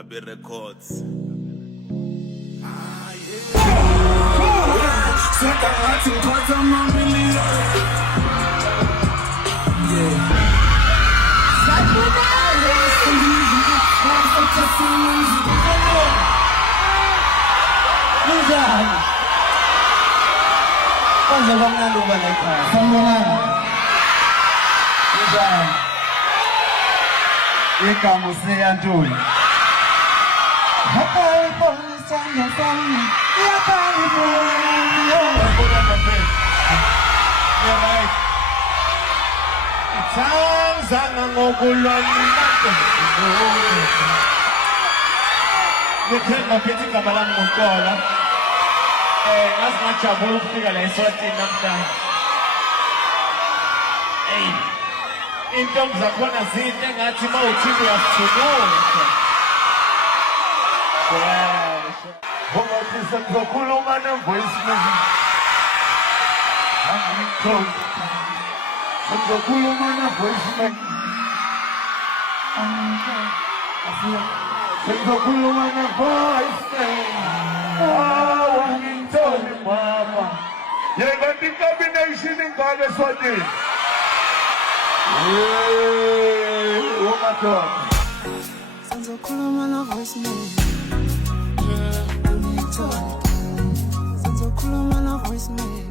Gabi Records. Kwanza kamnandi uba nekhaya. Sanibonani. Njani? Igama uSiyantuli. Hakalibona isandla sami. Ithangzanga ngokulwana ngithemba phethe igama lami ngoxola. Ngazi ngajabula ukufika la eSwatini namhlanje. Intombi zakhona zinhle engathi uma uthini uyasithunula. Ngoba sizokhuluma ne-voice message. Sizokhuluma ne-voice message. Sizokhuluma ne-voice message. Wangitholi mama. Yena i-combination ingane eSwatini. Umadoda. Sizokhuluma ne-voice message. Sizokhuluma ne-voice message.